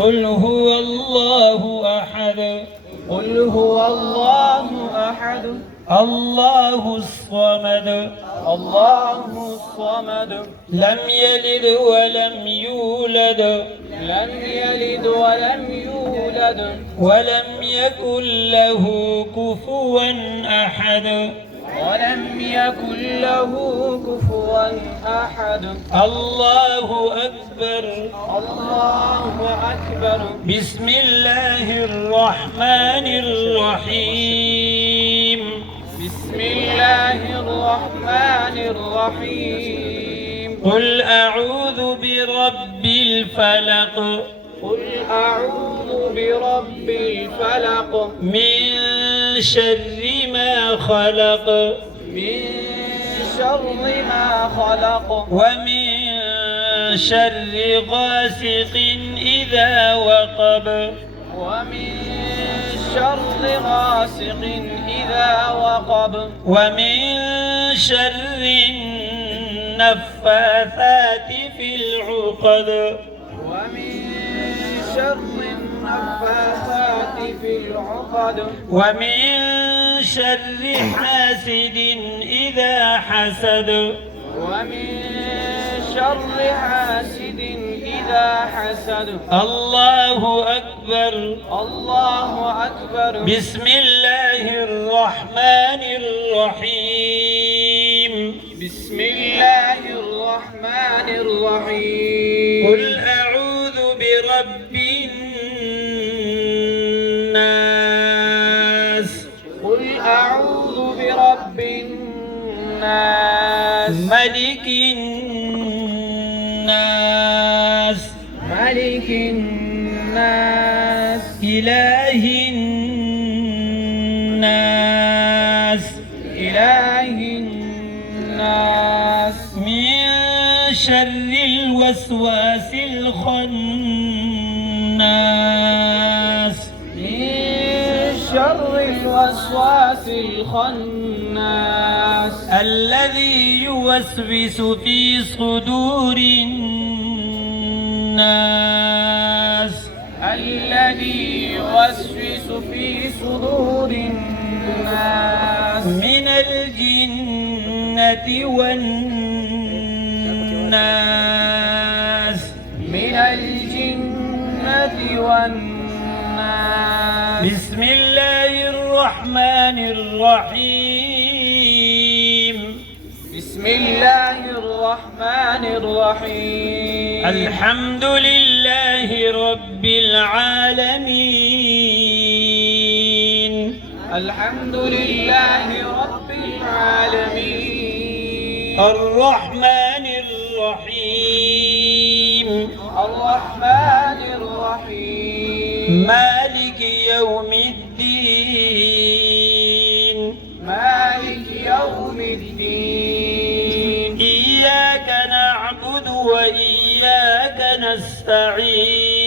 قل هو الله أحد قل هو الله أحد الله الصمد الله الصمد لم يلد ولم يولد لم يلد ولم يولد ولم يكن له كفوا أحد ولم يكن له كفوا أحد الله أكبر الله أكبر بسم الله الرحمن الرحيم بسم الله الرحمن الرحيم قل أعوذ برب الفلق قل أعوذ برب الفلق من شر ما خلق من شر ما خلق ومن شر غاسق إذا وقب ومن شر غاسق إذا وقب ومن شر النفاثات في العقد ومن شر النفاثات في العقد ومن شر حاسد إذا حسد ومن شر حاسد إذا حسد الله أكبر الله أكبر بسم الله الرحمن الرحيم بسم الله الرحمن الرحيم قل أعوذ برب الناس قل أعوذ برب الناس ملك الناس ملك الناس إله الناس إله الناس من شر الوسواس الخناس من شر الوسواس الخناس الذي يوسوس في صدور الناس الذي يوسوس في صدور الناس من الجنة والناس من الجنة والناس بسم الله الرحمن الرحيم بسم الله الرحمن الرحيم الحمد لله رب العالمين الحمد لله رب العالمين الرحمن الرحيم الرحمن الرحيم مالك يوم الدين مالك يوم الدين إياك نعبد وإياك نستعين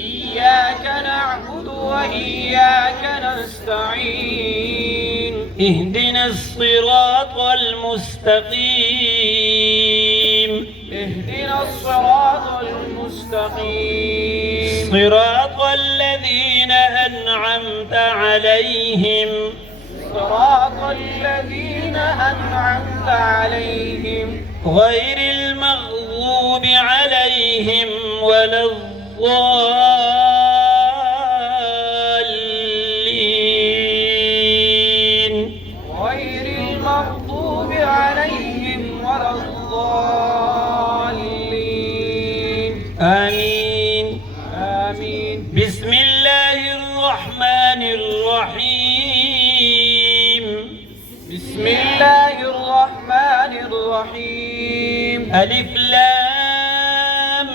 إياك نعبد وإياك نستعين اهدنا الصراط المستقيم اهدنا الصراط المستقيم صراط الذين أنعمت عليهم صراط الذين أنعمت عليهم غير المغضوب عليهم ولا الضالين غير المغضوب عليهم ولا الضالين آمين آمين بسم الله الرحمن الرحيم بسم الله الرحمن الرحيم ألف لام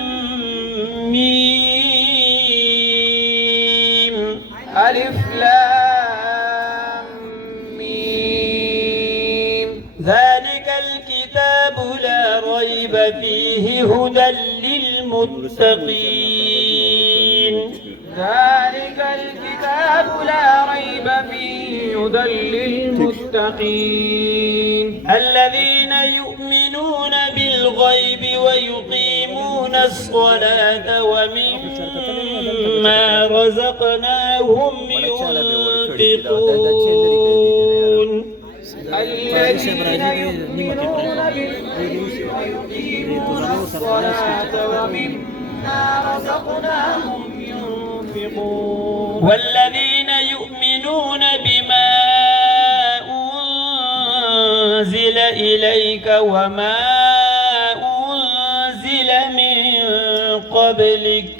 ميم ألف لام ميم ذلك الكتاب لا ريب فيه هدى للمتقين ذلك الكتاب لا ريب فيه هدى للمتقين الذين يؤمنون بالغيب ويقيمون الصلاة ومما رزقناهم ينفقون الذين يؤمنون بالغيب ويقيمون الصلاة ومما رزقناهم ينفقون والذين يؤمنون بما أنزل إليك وما أنزل من قبلك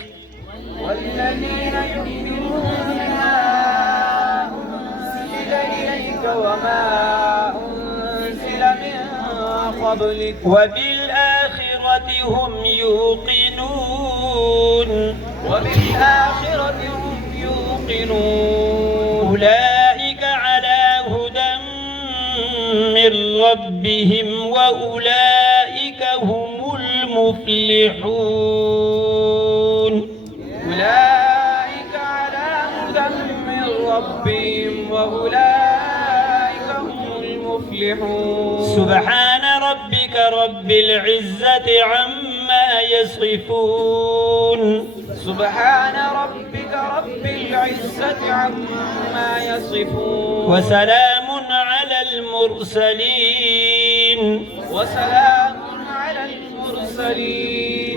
والذين يؤمنون بما أنزل إليك وما أنزل من قبلك وبالآخرة هم يوقنون أولئك على هدى من ربهم وأولئك هم المفلحون أولئك على هدى من ربهم وأولئك هم المفلحون سبحان ربك رب العزة عما يصفون سبحان ربك رب العزة عما يصفون وسلام على المرسلين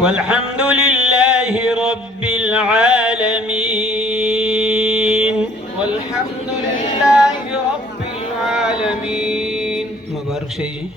والحمد لله رب العالمين مبارك شيء